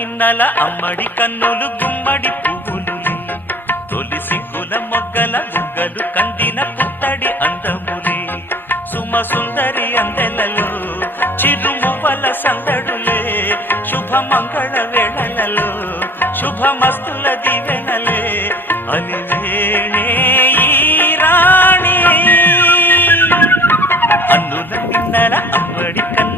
మిన్నల అమ్మడి కన్నులు గుమ్మడి పువ్వులులే తొలి సిగ్గుల మొగ్గల బుగ్గలు కందిన పుత్తడి అందములే సుమ సుందరి అందెలలో చిరుమువ్వల సందడులే శుభమంగళ వేళలలో శుభమస్తుల దివెనలే అలివేణే ఈ రాణి అన్నుల మిన్నల అమ్మడి కన్నులు